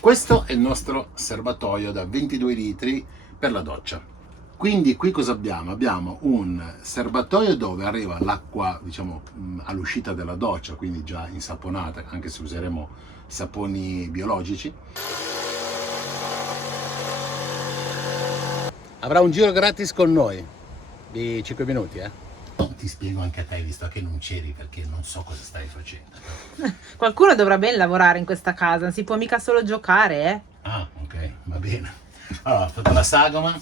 Questo è il nostro serbatoio da 22 litri per la doccia. Quindi qui cosa abbiamo? Abbiamo un serbatoio dove arriva l'acqua, diciamo, all'uscita della doccia, quindi già insaponata, anche se useremo saponi biologici. Avrà un giro gratis con noi di 5 minuti, Ti spiego anche a te, visto che non c'eri, perché non so cosa stai facendo. Qualcuno dovrà ben lavorare in questa casa, non si può mica solo giocare, eh? Ah, ok, va bene. Allora, ho fatto la sagoma,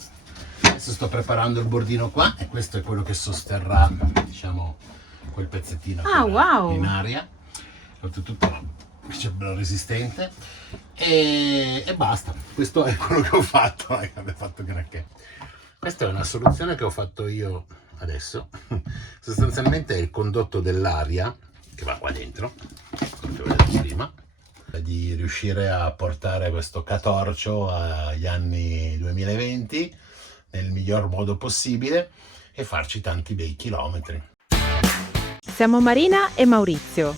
adesso sto preparando il bordino qua e questo è quello che sosterrà, diciamo, quel pezzettino wow. in aria. Ho fatto tutto bello resistente e basta. Questo è quello che ho fatto, non è che abbia fatto granché. Questa è una soluzione che ho fatto io adesso. Sostanzialmente è il condotto dell'aria che va qua dentro, come vi ho detto prima, di riuscire a portare questo catorcio agli anni 2020 nel miglior modo possibile e farci tanti bei chilometri. Siamo Marina e Maurizio.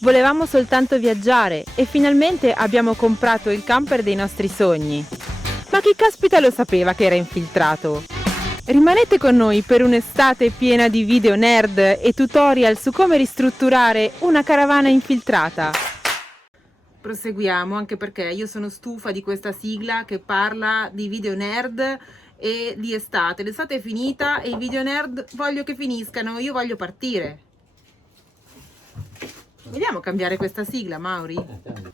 Volevamo soltanto viaggiare e finalmente abbiamo comprato il camper dei nostri sogni. Ma chi caspita lo sapeva che era infiltrato? Rimanete con noi per un'estate piena di video nerd e tutorial su come ristrutturare una caravana infiltrata. Proseguiamo, anche perché io sono stufa di questa sigla che parla di video nerd e di estate. L'estate è finita e i video nerd voglio che finiscano, io voglio partire. Vogliamo cambiare questa sigla, Mauri?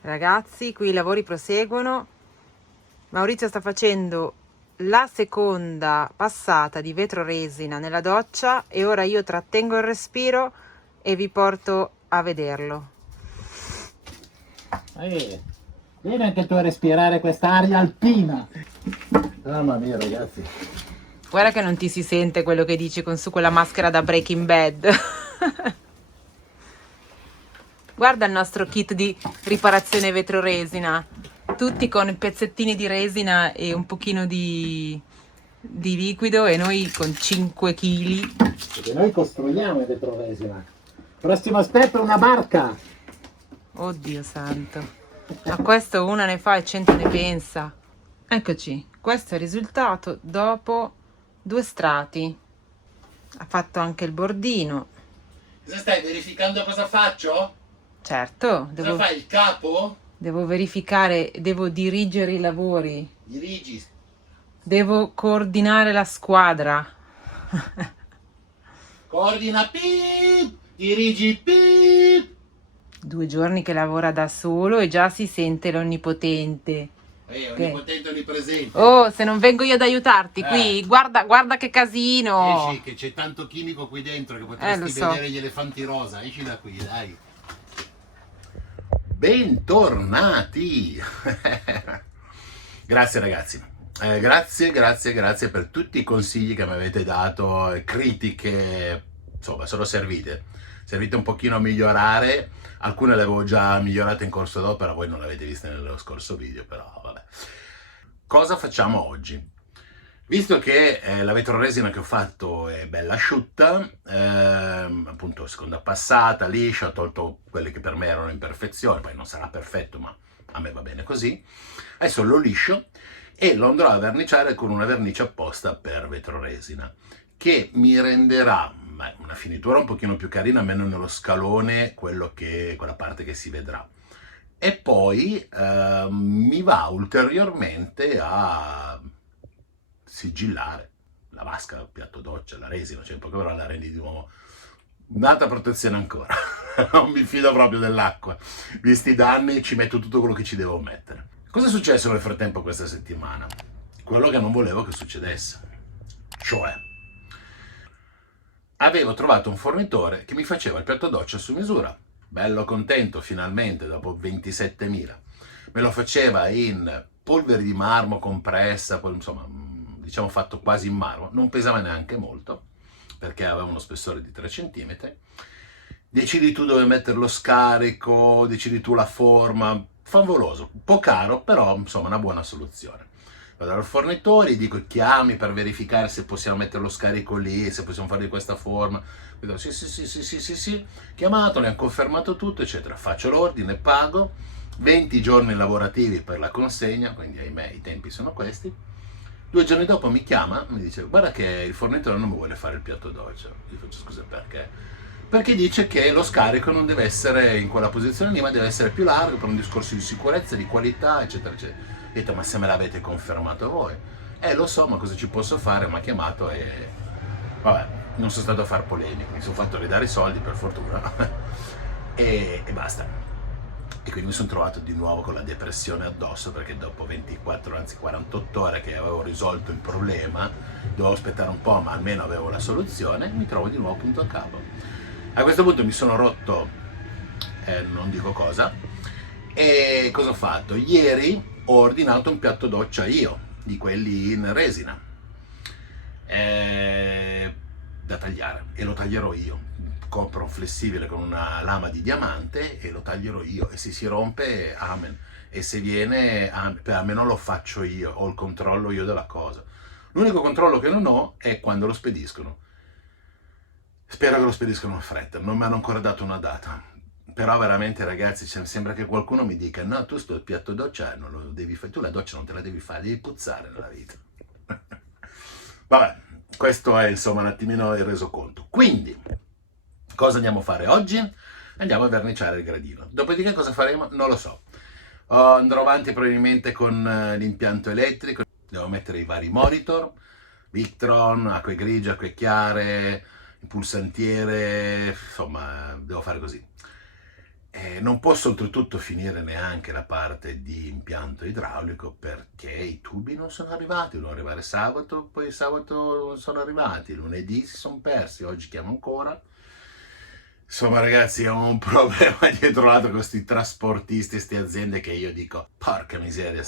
Ragazzi, qui i lavori proseguono. Maurizio sta facendo la seconda passata di vetro resina nella doccia e ora io trattengo il respiro e vi porto a vederlo. Vieni anche tu a respirare quest'aria alpina. Mamma mia, ragazzi. Guarda che non ti si sente quello che dici con su quella maschera da Breaking Bad. Guarda il nostro kit di riparazione vetro resina, tutti con pezzettini di resina e un pochino di liquido e noi con 5 kg. Perché noi costruiamo il vetro resina. Prossimo step è una barca. Oddio santo, ma questo una ne fa e 100 ne pensa. Eccoci, questo è il risultato dopo 2 strati. Ha fatto anche il bordino. Cosa stai verificando cosa faccio? Certo, Cosa fai, il capo? devo verificare, devo dirigere i lavori, Dirigi. devo coordinare la squadra. Coordina pip, dirigi pip. 2 giorni che lavora da solo e già si sente l'onnipotente. Onnipotente, onnipresente. Oh, se non vengo io ad aiutarti qui, guarda che casino. Esci, che c'è tanto chimico qui dentro che potresti vedere gli elefanti rosa. Esci da qui, dai. Bentornati. Grazie ragazzi. Grazie per tutti i consigli che mi avete dato, critiche, insomma sono servite un pochino a migliorare. Alcune le avevo già migliorate in corso d'opera, voi non le avete viste nello scorso video, però vabbè. Cosa facciamo oggi? Visto che la vetroresina che ho fatto è bella asciutta, appunto seconda passata, liscia, ho tolto quelle che per me erano imperfezioni, poi non sarà perfetto ma a me va bene così, adesso lo liscio e lo andrò a verniciare con una vernice apposta per vetroresina, che mi renderà una finitura un pochino più carina, almeno nello scalone, quella parte che si vedrà. E poi mi va ulteriormente a sigillare la vasca, il piatto doccia, la resina, cioè in poche parole la rendi di nuovo un'altra protezione ancora. Non mi fido proprio dell'acqua, visti i danni ci metto tutto quello che ci devo mettere. Cosa è successo nel frattempo questa settimana? Quello che non volevo che succedesse, cioè avevo trovato un fornitore che mi faceva il piatto doccia su misura, bello contento finalmente dopo 27.000, me lo faceva in polvere di marmo compressa, poi insomma diciamo fatto quasi in marmo, non pesava neanche molto perché aveva uno spessore di 3 cm. Decidi tu dove mettere lo scarico, decidi tu la forma, favoloso, un po' caro però insomma una buona soluzione. Vado dal fornitore, gli dico chiami per verificare se possiamo mettere lo scarico lì, se possiamo fare di questa forma. Sì, chiamato, ne hanno confermato tutto eccetera, faccio l'ordine, pago 20 giorni lavorativi per la consegna, quindi ahimè i tempi sono questi. 2 giorni dopo mi chiama, mi dice guarda che il fornitore non mi vuole fare il piatto doccia. Io faccio scusa perché? Perché dice che lo scarico non deve essere in quella posizione lì, ma deve essere più largo per un discorso di sicurezza, di qualità, eccetera, eccetera. Ho detto ma se me l'avete confermato voi? Lo so, ma cosa ci posso fare? Mi ha chiamato e vabbè, non sono stato a far polemiche, mi sono fatto ridare i soldi per fortuna e basta. E quindi mi sono trovato di nuovo con la depressione addosso, perché dopo 24, anzi 48 ore che avevo risolto il problema, dovevo aspettare un po', ma almeno avevo la soluzione, mi trovo di nuovo punto a capo. A questo punto mi sono rotto, non dico cosa, e cosa ho fatto? Ieri ho ordinato un piatto doccia io, di quelli in resina, da tagliare, e lo taglierò io. Compro un flessibile con una lama di diamante e lo taglierò io, e se si rompe, amen, e se viene, almeno lo faccio io, ho il controllo io della cosa. L'unico controllo che non ho è quando lo spediscono. Spero che lo spediscano in fretta, non mi hanno ancora dato una data, però veramente ragazzi sembra che qualcuno mi dica no, tu sto piatto doccia non lo devi fare, tu la doccia non te la devi fare, devi puzzare nella vita. Vabbè, questo è insomma un attimino il resoconto. Quindi cosa andiamo a fare oggi? Andiamo a verniciare il gradino. Dopodiché cosa faremo? Non lo so. Andrò avanti probabilmente con l'impianto elettrico. Devo mettere i vari monitor, Victron, acque grigie, acque chiare, il pulsantiere, insomma, devo fare così. Non posso oltretutto finire neanche la parte di impianto idraulico perché i tubi non sono arrivati, devono arrivare sabato, poi sabato non sono arrivati, lunedì si sono persi, oggi chiamo ancora. Insomma ragazzi, ho un problema dietro l'altro con questi trasportisti, queste aziende che io dico, porca miseria.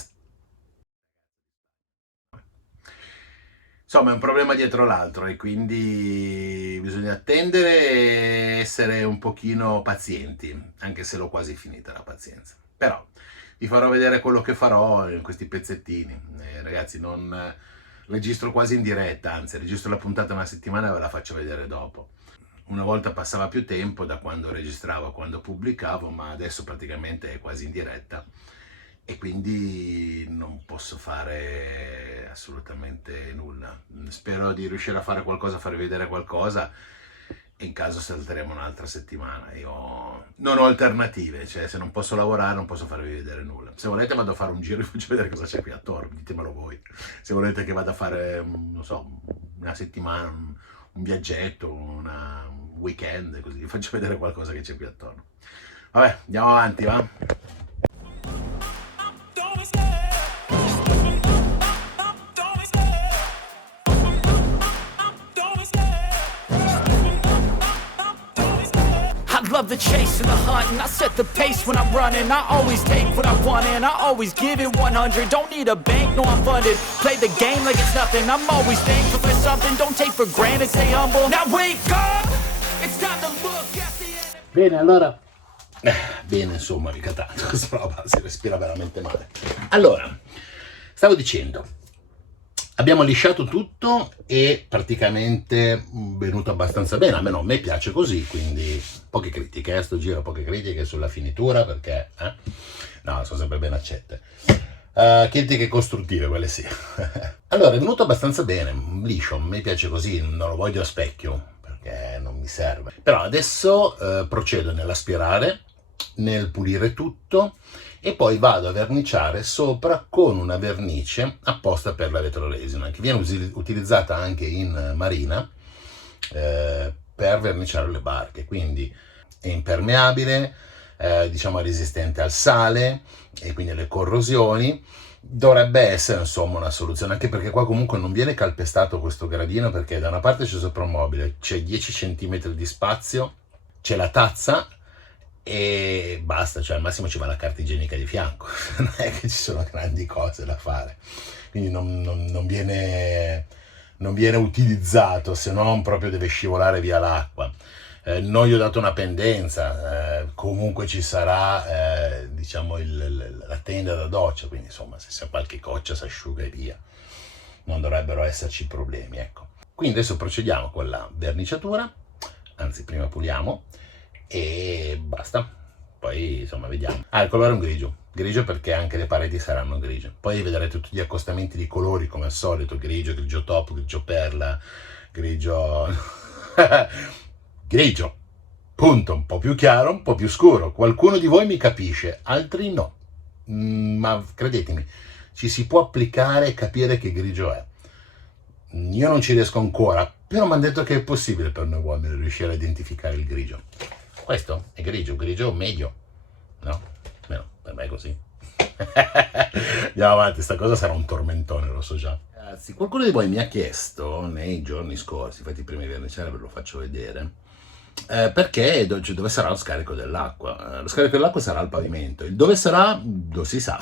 Insomma è un problema dietro l'altro e quindi bisogna attendere e essere un pochino pazienti, anche se l'ho quasi finita la pazienza. Però vi farò vedere quello che farò in questi pezzettini. Ragazzi, non registro quasi in diretta, anzi registro la puntata una settimana e ve la faccio vedere dopo. Una volta passava più tempo da quando registravo a quando pubblicavo, ma adesso praticamente è quasi in diretta e quindi non posso fare assolutamente nulla. Spero di riuscire a fare qualcosa, a farvi vedere qualcosa, e in caso salteremo un'altra settimana. Io non ho alternative, cioè se non posso lavorare non posso farvi vedere nulla. Se volete vado a fare un giro e vi faccio vedere cosa c'è qui attorno, ditemelo voi. Se volete che vada a fare, non so, una settimana, un viaggetto, un weekend, così vi faccio vedere qualcosa che c'è qui attorno. Vabbè, andiamo avanti, va? I love the chase and the hunt, and I set the pace when I'm running. I always take what I want and I always give it 100. Don't need a bank, no I'm funded. Play the game like it's nothing. I'm always thankful for something. Don't take for granted, stay humble. Now wake up, it's time to look at the enemy. Bene, allora, bene insomma, mica tanto, questa roba si respira veramente male. Allora, stavo dicendo, abbiamo lisciato tutto e praticamente venuto abbastanza bene, almeno a me piace così, quindi poche critiche, sto giro poche critiche sulla finitura perché, no, sono sempre ben accette. Critiche costruttive, quelle sì. Allora, è venuto abbastanza bene, liscio, a me piace così, non lo voglio a specchio perché non mi serve. Però adesso procedo nell'aspirare, nel pulire tutto e poi vado a verniciare sopra con una vernice apposta per la vetroresina, che viene utilizzata anche in marina per verniciare le barche, quindi è impermeabile, diciamo resistente al sale e quindi alle corrosioni. Dovrebbe essere insomma una soluzione, anche perché qua comunque non viene calpestato questo gradino, perché da una parte c'è sopra un mobile, c'è 10 cm di spazio, c'è la tazza e basta, cioè al massimo ci va la carta igienica di fianco, non è che ci sono grandi cose da fare, quindi non viene utilizzato, se non proprio deve scivolare via l'acqua. Non gli ho dato una pendenza, comunque ci sarà diciamo la tenda da doccia, quindi insomma se c'è qualche goccia si asciuga e via, non dovrebbero esserci problemi, ecco. Quindi adesso procediamo con la verniciatura, anzi prima puliamo e basta, poi insomma vediamo. Il colore è un grigio perché anche le pareti saranno grigie. Poi vedrete tutti gli accostamenti di colori come al solito, grigio top, grigio perla, grigio grigio, punto, un po' più chiaro, un po' più scuro. Qualcuno di voi mi capisce, altri no, ma credetemi, ci si può applicare e capire che grigio è. Io non ci riesco ancora, però mi hanno detto che è possibile per noi uomini riuscire a identificare il grigio. Questo è grigio medio, no? Almeno per me è così. Andiamo avanti, sta cosa sarà un tormentone, lo so già. Ragazzi, qualcuno di voi mi ha chiesto nei giorni scorsi, infatti prima di verniciare ve lo faccio vedere, perché dove sarà lo scarico dell'acqua. Lo scarico dell'acqua sarà al pavimento. Il dove sarà non si sa,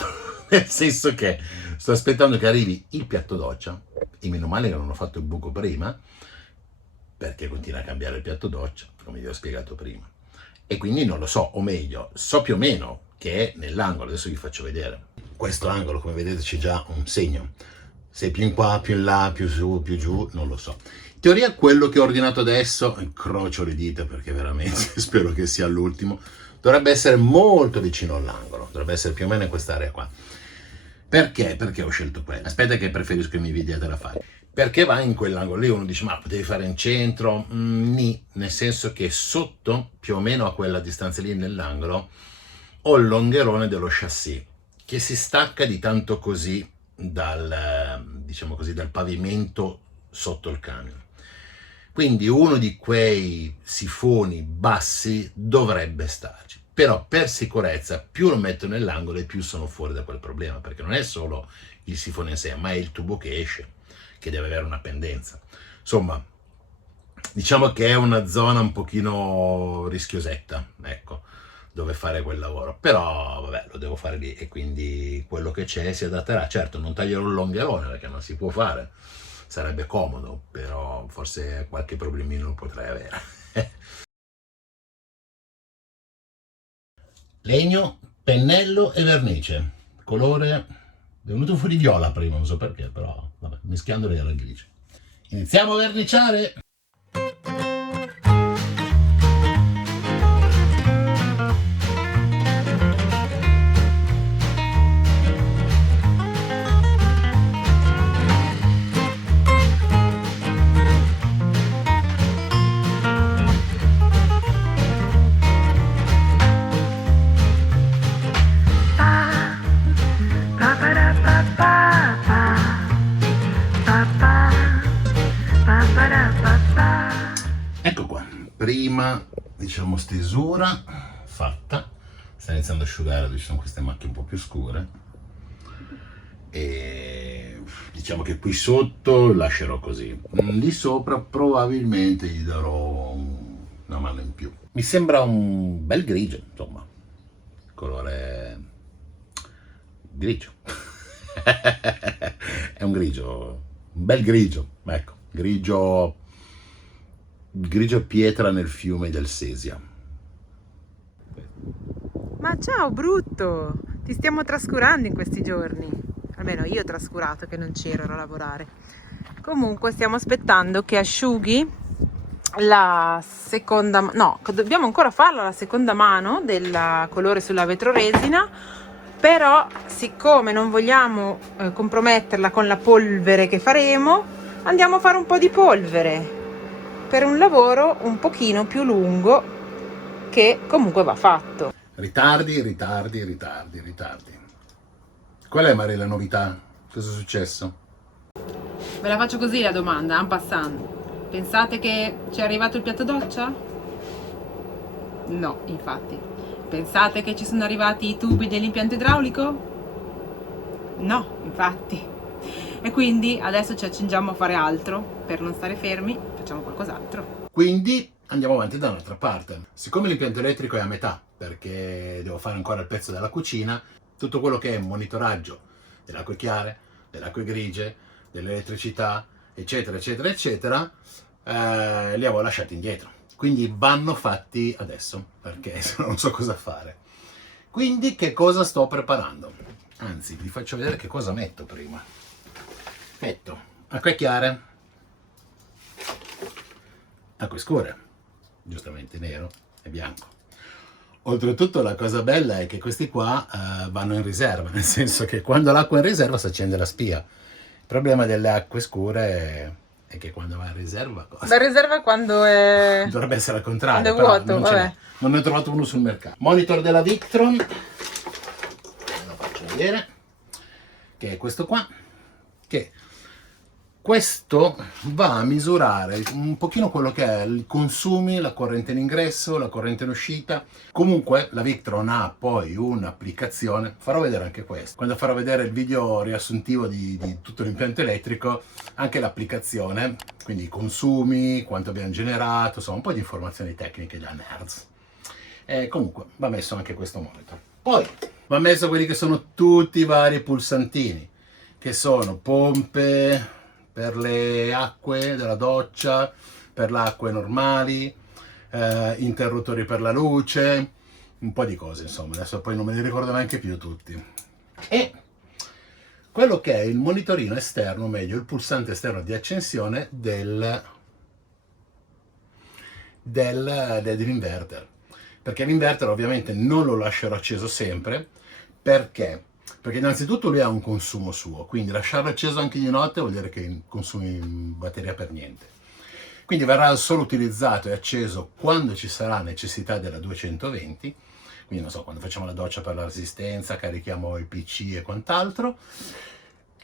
nel senso che sto aspettando che arrivi il piatto doccia, e meno male che non ho fatto il buco prima, perché continua a cambiare il piatto doccia, come vi ho spiegato prima. E quindi non lo so, o meglio, so più o meno che è nell'angolo. Adesso vi faccio vedere. Questo angolo, come vedete, c'è già un segno. Se più in qua, più in là, più su, più giù, non lo so. In teoria quello che ho ordinato adesso, incrocio le dita perché veramente spero che sia l'ultimo, dovrebbe essere molto vicino all'angolo, dovrebbe essere più o meno in quest'area qua. Perché? Perché ho scelto quello? Aspetta che preferisco che mi vediate la fare. Perché va in quell'angolo lì, uno dice ma potevi fare in centro, nel senso che sotto, più o meno a quella distanza lì nell'angolo, ho il longherone dello chassis, che si stacca di tanto così diciamo così, dal pavimento sotto il camion. Quindi uno di quei sifoni bassi dovrebbe starci, però per sicurezza più lo metto nell'angolo e più sono fuori da quel problema, perché non è solo il sifone in sé, ma è il tubo che esce, che deve avere una pendenza. Insomma, diciamo che è una zona un pochino rischiosetta, ecco, dove fare quel lavoro, però vabbè, lo devo fare lì e quindi quello che c'è si adatterà. Certo, non taglierò il longherone perché non si può fare, sarebbe comodo, però forse qualche problemino lo potrei avere. Legno, pennello e vernice, colore è venuto fuori viola prima, non so perché, però vabbè, mischiandole era grigio. Iniziamo a verniciare. Ecco qua, prima diciamo stesura fatta, sta iniziando a asciugare, ci sono queste macchie un po' più scure e diciamo che qui sotto lascerò così, di sopra probabilmente gli darò una mano in più. Mi sembra un bel grigio, insomma, colore grigio. È un grigio, un bel grigio, ecco, grigio pietra nel fiume del Sesia. Ma ciao brutto, ti stiamo trascurando in questi giorni, almeno io ho trascurato che non c'ero a lavorare. Comunque stiamo aspettando che asciughi la seconda, no, dobbiamo ancora farla la seconda mano del colore sulla vetroresina, però siccome non vogliamo comprometterla con la polvere che faremo, andiamo a fare un po' di polvere per un lavoro un pochino più lungo che comunque va fatto. Ritardi. Qual è, Maria, la novità? Cosa è successo? Ve la faccio così la domanda, en passant. Pensate che ci è arrivato il piatto doccia? No, infatti. Pensate che ci sono arrivati i tubi dell'impianto idraulico? No, infatti. E quindi adesso ci accingiamo a fare altro, per non stare fermi, facciamo qualcos'altro. Quindi andiamo avanti da un'altra parte. Siccome l'impianto elettrico è a metà, perché devo fare ancora il pezzo della cucina, tutto quello che è monitoraggio delle acque chiare, delle acque grigie, dell'elettricità, eccetera, li avevo lasciati indietro. Quindi vanno fatti adesso, perché se no non so cosa fare. Quindi che cosa sto preparando? Anzi, vi faccio vedere che cosa metto prima. Metto acque chiare, acque scure, giustamente nero e bianco. Oltretutto la cosa bella è che questi qua vanno in riserva, nel senso che quando l'acqua è in riserva si accende la spia. Il problema delle acque scure è che quando va in riserva... La riserva quando è... Dovrebbe essere al contrario, quando è però vuoto, vabbè. non ne ho trovato uno sul mercato. Monitor della Victron, lo faccio vedere, che è questo qua, che questo va a misurare un pochino quello che è i consumi, la corrente in ingresso, la corrente in uscita. Comunque la Victron ha poi un'applicazione, farò vedere anche questo, quando farò vedere il video riassuntivo di tutto l'impianto elettrico, anche l'applicazione, quindi i consumi, quanto abbiamo generato, insomma un po' di informazioni tecniche da nerds. E comunque va messo anche questo monitor. Poi va messo quelli che sono tutti i vari pulsantini, che sono pompe per le acque della doccia, per le acque normali, interruttori per la luce, un po' di cose insomma, adesso poi non me li ricordo neanche più tutti. E quello che è il monitorino esterno, o meglio il pulsante esterno di accensione dell'inverter, perché l'inverter ovviamente non lo lascerò acceso sempre, perché innanzitutto lui ha un consumo suo, quindi lasciarlo acceso anche di notte vuol dire che consumi batteria per niente. Quindi verrà solo utilizzato e acceso quando ci sarà necessità della 220, quindi non so, quando facciamo la doccia per la resistenza, carichiamo il PC e quant'altro,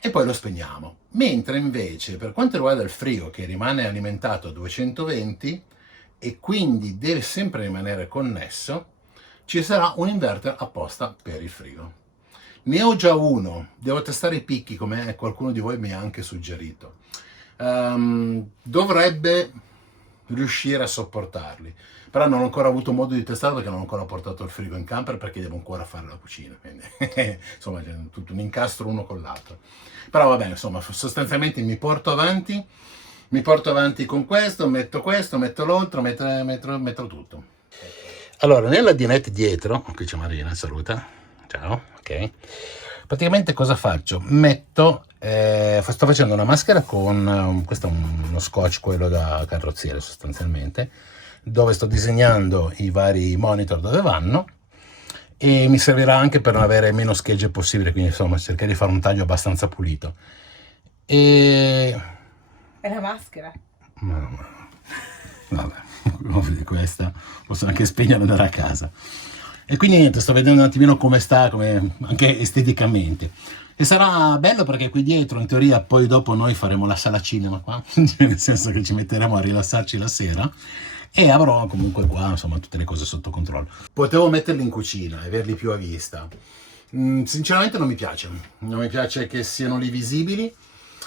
e poi lo spegniamo. Mentre invece per quanto riguarda il frigo, che rimane alimentato a 220 e quindi deve sempre rimanere connesso, ci sarà un inverter apposta per il frigo. Ne ho già uno, devo testare i picchi come qualcuno di voi mi ha anche suggerito. Dovrebbe riuscire a sopportarli, però non ho ancora avuto modo di testarlo perché non ho ancora portato il frigo in camper, perché devo ancora fare la cucina, quindi insomma c'è tutto un incastro uno con l'altro. Però va bene, insomma sostanzialmente mi porto avanti con questo, metto l'altro, metto tutto. Allora, nella dinette dietro, qui c'è Marina, saluta, ciao, ok. Praticamente cosa faccio? Sto facendo una maschera con, questo è uno scotch, quello da carrozziere sostanzialmente, dove sto disegnando i vari monitor dove vanno, e mi servirà anche per non avere meno schegge possibile, quindi insomma cercare di fare un taglio abbastanza pulito. E... È la maschera. Vabbè, di questa posso anche spegnere e andare a casa. E quindi niente, sto vedendo un attimino come sta, anche esteticamente. E sarà bello perché qui dietro, in teoria, poi dopo noi faremo la sala cinema qua, nel senso che ci metteremo a rilassarci la sera, e avrò comunque qua, insomma, tutte le cose sotto controllo. Potevo metterli in cucina e averli più a vista. Sinceramente non mi piace che siano lì visibili,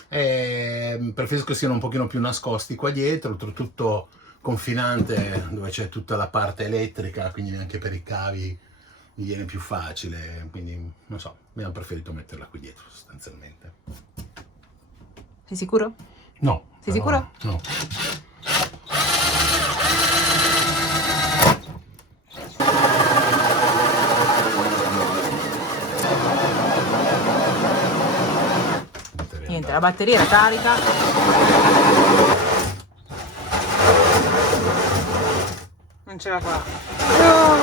preferisco che siano un pochino più nascosti qua dietro, oltretutto confinante dove c'è tutta la parte elettrica, quindi anche per i cavi mi viene più facile, quindi non so, mi hanno preferito metterla qui dietro sostanzialmente. Sei sicuro? No. Sei sicuro? No. Niente, la batteria era carica. Non ce la fa. No!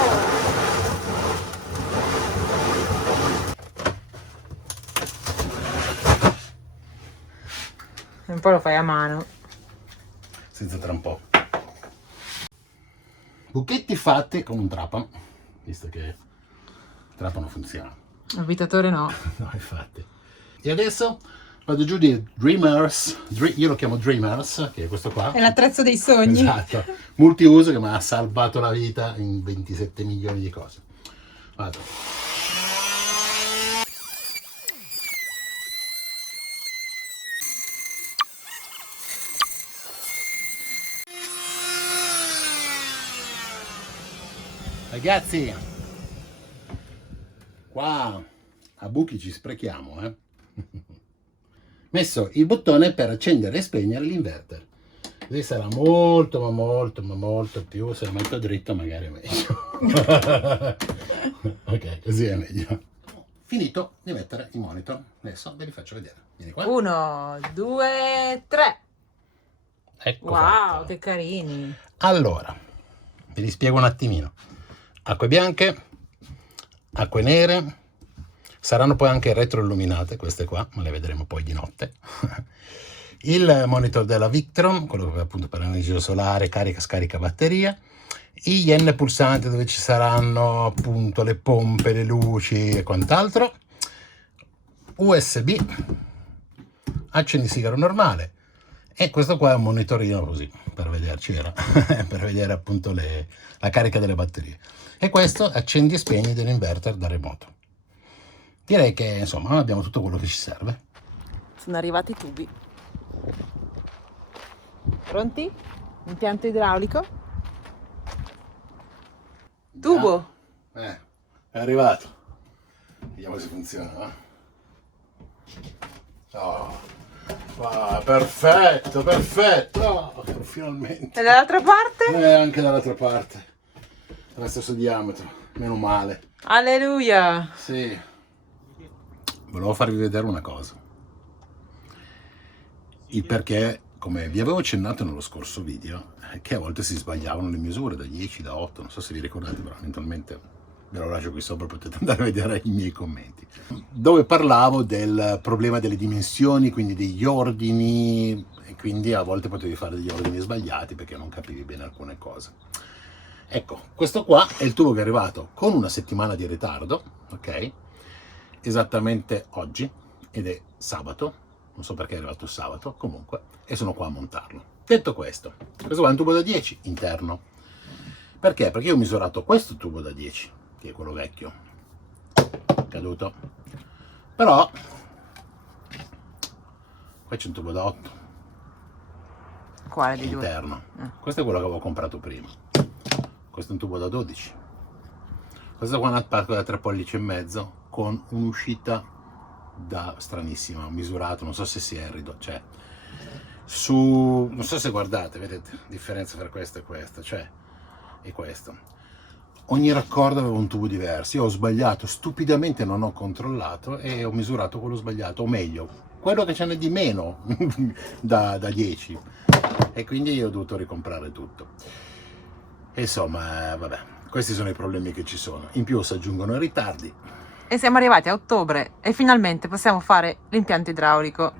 Un po' lo fai a mano. Senza tra un po'. Buchetti fatti con un trapano, visto che il trapano funziona. Abitatore no. No, infatti. E adesso vado giù di Dreamers, io lo chiamo Dreamers, che è questo qua. È l'attrezzo dei sogni. Esatto, multiuso che mi ha salvato la vita in 27 milioni di cose. Vado. Ragazzi, qua a buchi ci sprechiamo, Messo il bottone per accendere e spegnere l'inverter. Così sarà molto, ma molto più, se lo metto dritto magari è meglio. Ok, così è meglio. Finito di mettere i monitor, adesso ve li faccio vedere. Vieni qua. 1, 2, 3. Ecco Wow, fatto. che carini. Allora, ve li spiego un attimino. acque bianche, acque nere, saranno poi anche retroilluminate queste qua, ma le vedremo poi di notte. Il monitor della Victron, quello che appunto per l'energia solare, carica, scarica batteria, gli N pulsanti dove ci saranno appunto le pompe, le luci e quant'altro, USB, accendisigaro normale, e questo qua è un monitorino così per vederci, per vedere appunto la carica delle batterie, e questo accendi e spegni dell'inverter da remoto. Direi che insomma abbiamo tutto quello che ci serve. Sono arrivati i tubi. Pronti? Impianto idraulico. Tubo. È arrivato. Vediamo se funziona. Oh. Wow, perfetto, perfetto. Oh, finalmente. E dall'altra parte? Anche dall'altra parte. Allo stesso diametro. Meno male. Alleluia. Sì. Volevo farvi vedere una cosa. Il perché, come vi avevo accennato nello scorso video, che a volte si sbagliavano le misure da 10, da 8, non so se vi ricordate, però eventualmente ve lo lascio qui sopra, potete andare a vedere i miei commenti, dove parlavo del problema delle dimensioni, quindi degli ordini, e quindi a volte potevi fare degli ordini sbagliati perché non capivi bene alcune cose. Ecco, questo qua è il tubo che è arrivato con una settimana di ritardo, ok? Esattamente oggi, ed è sabato, non so perché è arrivato sabato, comunque, e sono qua a montarlo. Detto questo qua è un tubo da 10 interno. Perché? Perché io ho misurato questo tubo da 10, che è quello vecchio, caduto, però qua c'è un tubo da 8. Quale di due? Interno. Questo è quello che avevo comprato prima. Questo è un tubo da 12. Questo qua è un attacco da 3 pollici e mezzo con un'uscita da stranissima, ho misurato, non so se si è ridotto, cioè non so se guardate, vedete la differenza tra questo e questo, cioè e questo. Ogni raccordo aveva un tubo diverso, io ho sbagliato, stupidamente non ho controllato e ho misurato quello sbagliato, o meglio, quello che ce n'è di meno da 10, e quindi io ho dovuto ricomprare tutto. E insomma, vabbè, questi sono i problemi che ci sono, in più si aggiungono i ritardi. E siamo arrivati a ottobre e finalmente possiamo fare l'impianto idraulico.